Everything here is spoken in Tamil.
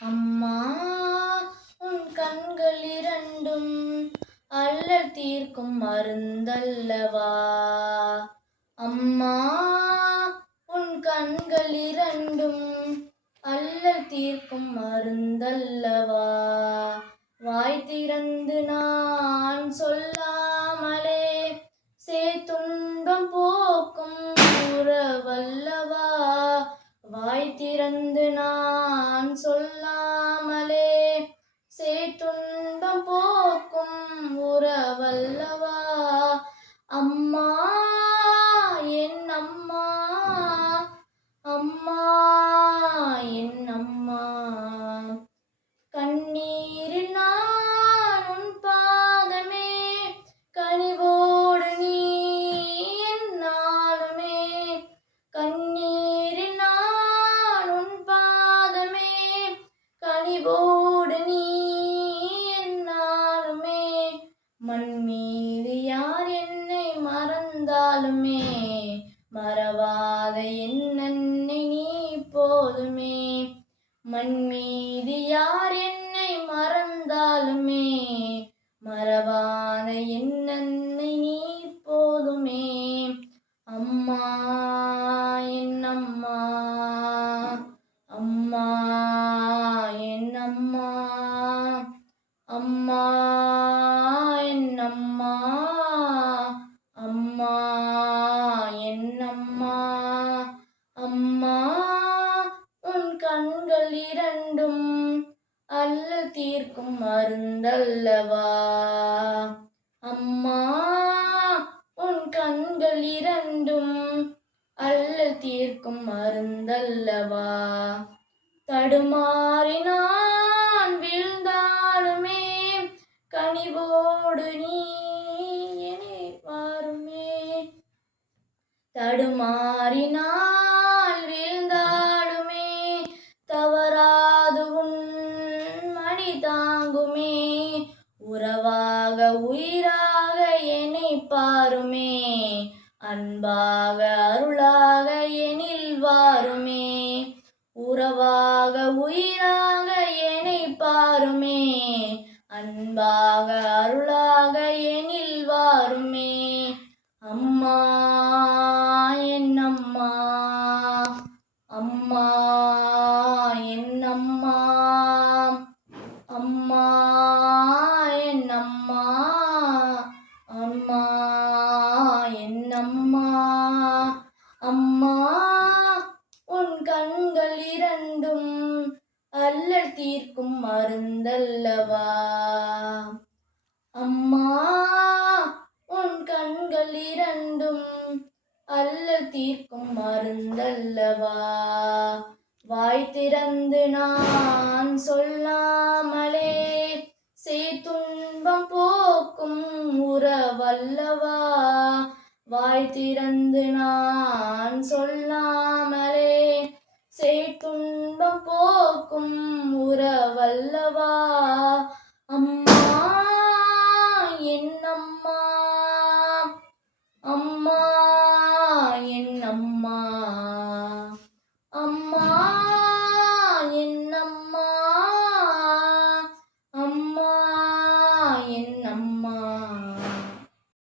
அம்மா உன் கண்கள் இரண்டும் அல்லல் தீர்க்கும் மருந்தல்லவா? அம்மா உன் கண்கள் இரண்டும் அல்லல் தீர்க்கும் மருந்தல்லவா? வாய் திறந்து நான் சொல்ல வந்து நான் சொல்லாமலே சேத்துன்பம் போக்கும் உறவல்லவா? மண் மீது யார் என்னை மறந்தாலுமே மறவாத என்னை நீ போதுமே. மண் மீது யார் என்னை மறந்தாலுமே மறவாத என்னை நீ போதுமே. அம்மா அல்லல் மருந்தல்லவா? அம்மா உன் கண்கள் இரண்டும் அல்லல் தீர்க்கும் மருந்தல்லவா? தடுமாறினான் வீழ்ந்தாலுமே கனிவோடு நீ என்னை வாருமே. தடுமாறி தாங்குமே உறவாக உயிராக என்னை பாருமே அன்பாக அருளாக எனில் வாருமே உறவாக உயிராக என்னை பாருமே அன்பாக அருளாக எனில் வாருமே. அம்மா. அல்லல் மருந்தல்லவா? அம்மா உன் கண்கள் இரண்டும் அல்லல் தீர்க்கும் மருந்தல்லவா? வாய் திறந்து நான் சொல்லாமலே துன்பம் போக்கும் உறவல்லவா? வாய் திறந்து நான் சொல்லாமலே துன்பம் போக்கும் உறவல்லவா